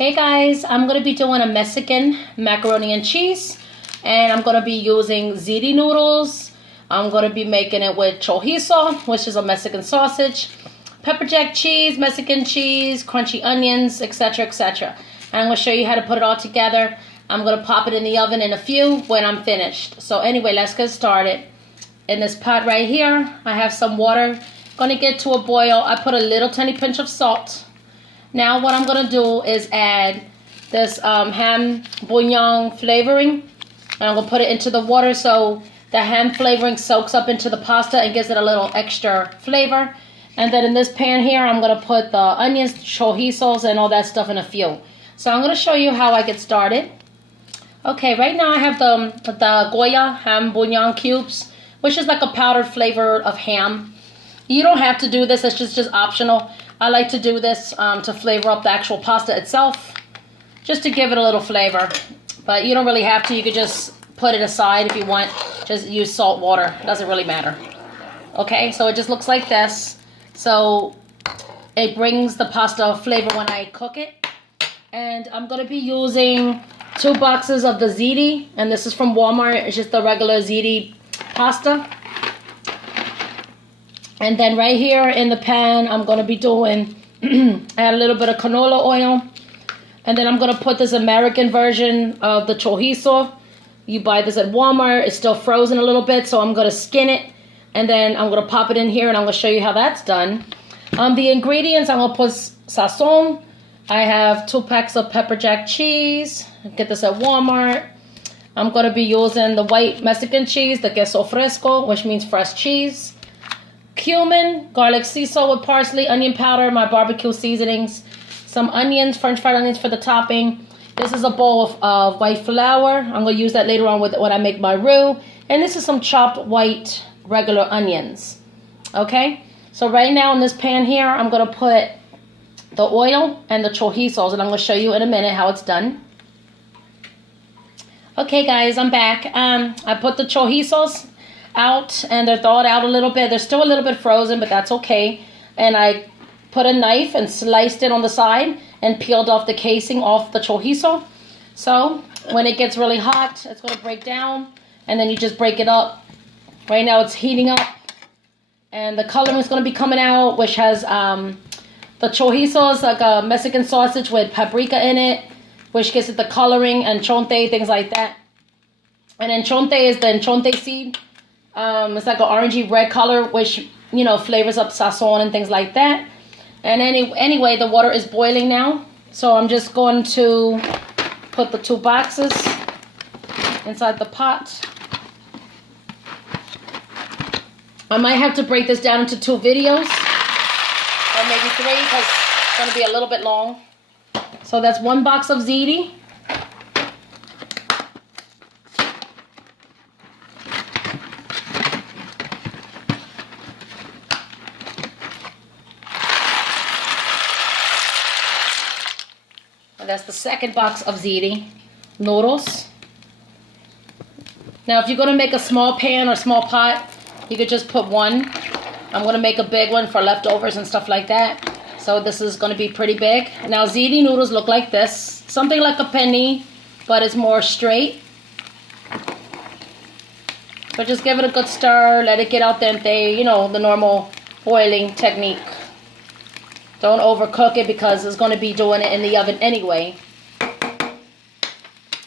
Hey guys, I'm going to be doing a Mexican macaroni and cheese, and I'm going to be using ziti noodles. I'm going to be making it with chorizo, which is a Mexican sausage, pepper jack cheese, Mexican cheese, crunchy onions, etc, etc. And I'm going to show you how to put it all together. I'm going to pop it in the oven in a few when I'm finished. So anyway, let's get started. In this pot right here, I have some water. Going to get to a boil. I put a little tiny pinch of salt. Now what I'm going to do is add this ham bouillon flavoring. And I'm going to put it into the water so the ham flavoring soaks up into the pasta and gives it a little extra flavor. And then in this pan here, I'm going to put the onions, chorizos, and all that stuff in a few. So I'm going to show you how I get started. Okay, right now I have the Goya ham bouillon cubes, which is like a powdered flavor of ham. You don't have to do this, it's just optional. I like to do this to flavor up the actual pasta itself, just to give it a little flavor. But you don't really have to. You could just put it aside if you want. Just use salt water. It doesn't really matter. Okay, so it just looks like this. So it brings the pasta flavor when I cook it. And I'm going to be using 2 boxes of the ziti. And this is from Walmart. It's just the regular ziti pasta. And then right here in the pan, I'm going to be doing, add a little bit of canola oil. And then I'm going to put this American version of the chorizo. You buy this at Walmart. It's still frozen a little bit, so I'm going to skin it. And then I'm going to pop it in here, and I'm going to show you how that's done. The ingredients, I'm going to put sazon. I have 2 packs of pepper jack cheese. Get this at Walmart. I'm going to be using the white Mexican cheese, the queso fresco, which means fresh cheese. Cumin, garlic sisal with parsley, onion powder, my barbecue seasonings, some onions, french fried onions for the topping. This is a bowl of white flour. I'm going to use that later on when I make my roux. And this is some chopped white regular onions. Okay, so right now in this pan here, I'm going to put the oil and the chorizos, and I'm going to show you in a minute how it's done. Okay guys, I'm back. I put the chorizos out, and they're thawed out a little bit. They're still a little bit frozen, but that's okay. And I put a knife and sliced it on the side and peeled off the casing off the chorizo. So when it gets really hot, it's going to break down, and then you just break it up. Right now it's heating up, and the coloring is going to be coming out, which has the chorizo is like a Mexican sausage with paprika in it, which gives it the coloring, and chonte, things like that. And enchonte is the enchonte seed. It's like an orangey red color, which, you know, flavors up sazon and things like that. And anyway, the water is boiling now. So I'm just going to put the 2 boxes inside the pot. I might have to break this down into 2 videos, or maybe 3, because it's going to be a little bit long. So that's 1 box of ziti. That's the 2nd box of ziti noodles. Now, if you're going to make a small pan or small pot, you could just put 1. I'm going to make a big one for leftovers and stuff like that. So this is going to be pretty big. Now, ziti noodles look like this. Something like a penne, but it's more straight. So just give it a good stir. Let it get al dente. You know, the normal boiling technique. Don't overcook it, because it's going to be doing it in the oven anyway.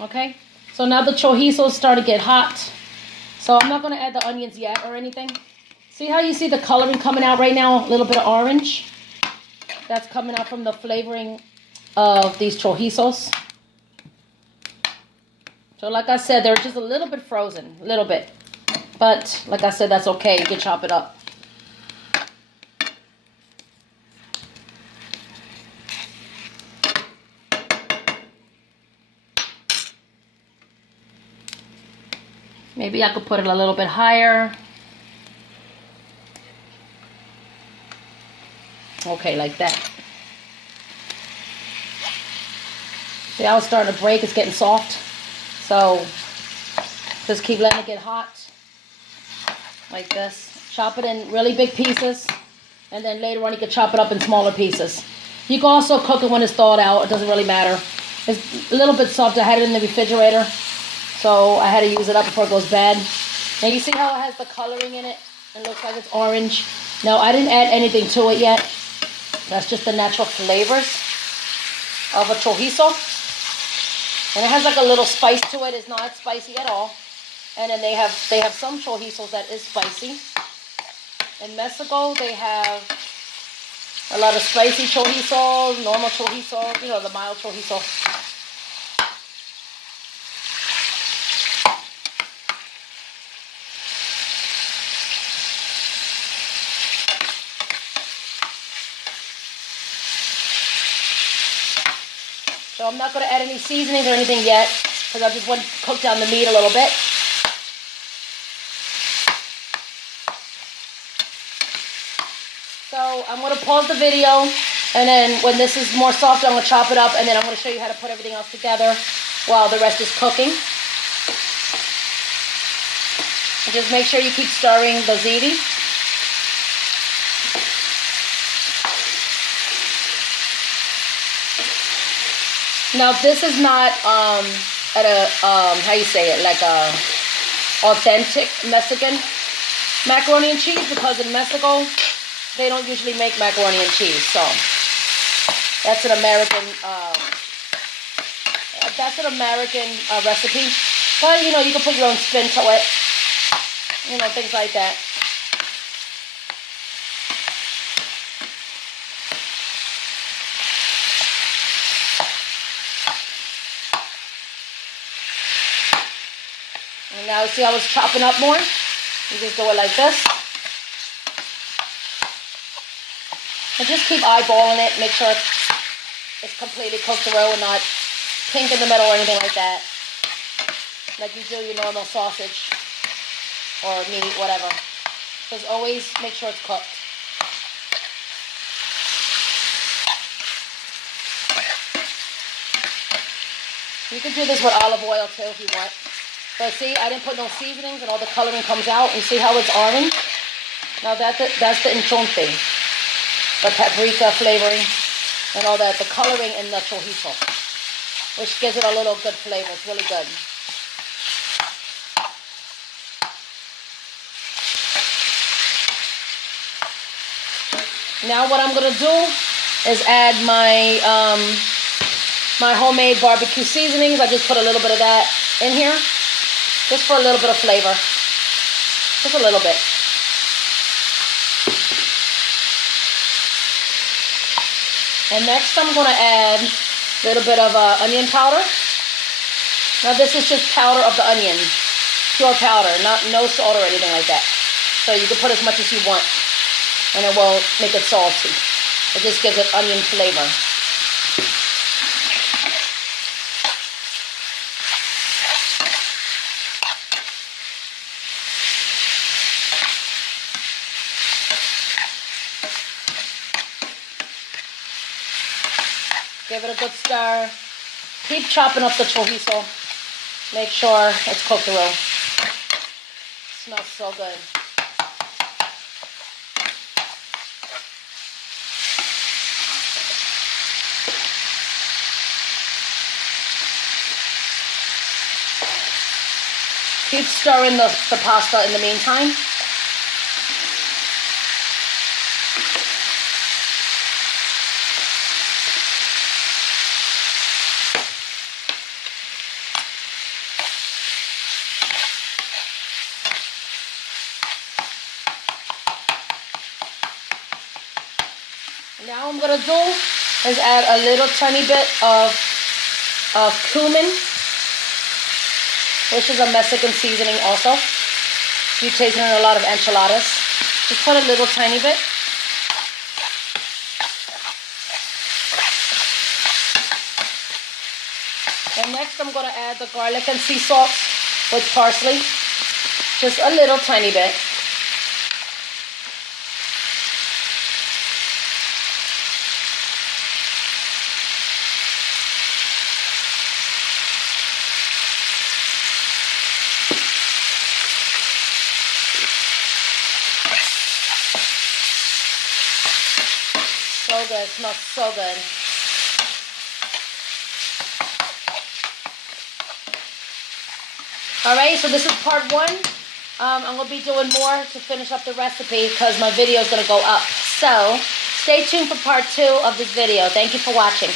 Okay, so now the chorizos start to get hot. So I'm not going to add the onions yet or anything. See how you see the coloring coming out right now? A little bit of orange. That's coming out from the flavoring of these chorizos. So like I said, they're just a little bit frozen. A little bit. But like I said, that's okay. You can chop it up. Maybe I could put it a little bit higher. Okay, like that. See how it's starting to break? It's getting soft. So just keep letting it get hot. Like this. Chop it in really big pieces. And then later on you can chop it up in smaller pieces. You can also cook it when it's thawed out. It doesn't really matter. It's a little bit soft. I had it in the refrigerator, so I had to use it up before it goes bad. And you see how it has the coloring in it? It looks like it's orange. No, I didn't add anything to it yet. That's just the natural flavors of a chorizo. And it has like a little spice to it. It's not spicy at all. And then they have some chorizos that is spicy. In Mexico, they have a lot of spicy chorizo, normal chorizo, you know, the mild chorizo. So I'm not going to add any seasonings or anything yet, because I just want to cook down the meat a little bit. So I'm going to pause the video, and then when this is more soft, I'm going to chop it up, and then I'm going to show you how to put everything else together while the rest is cooking. And just make sure you keep stirring the ziti. Now this is not at a how you say it, like a authentic Mexican macaroni and cheese, because in Mexico they don't usually make macaroni and cheese. So that's an American recipe. But you know, you can put your own spin to it. You know, things like that. And now see how it's chopping up more? You just do it like this. And just keep eyeballing it. Make sure it's completely cooked through and not pink in the middle or anything like that. Like you do your normal sausage or meat, whatever. Just always make sure it's cooked. You can do this with olive oil too if you want. But see, I didn't put no seasonings and all the coloring comes out. You see how it's orange? Now that's the enchonte. The paprika flavoring and all that. The coloring in the chorizo, which gives it a little good flavor. It's really good. Now what I'm going to do is add my my homemade barbecue seasonings. I just put a little bit of that in here. Just for a little bit of flavor. Just a little bit. And next I'm going to add a little bit of onion powder. Now this is just powder of the onion. Pure powder. No salt or anything like that. So you can put as much as you want. And it won't make it salty. It just gives it onion flavor. Give it a good stir. Keep chopping up the chorizo. Make sure it's cooked through. It smells so good. Keep stirring the pasta in the meantime. Now I'm going to do is add a little tiny bit of cumin, which is a Mexican seasoning also. You taste it in a lot of enchiladas. Just put a little tiny bit. And next I'm going to add the garlic and sea salt with parsley. Just a little tiny bit. So good. it smells so good. Alright, so this is part 1. I'm going to be doing more to finish up the recipe because my video is going to go up. So, stay tuned for part 2 of this video. Thank you for watching.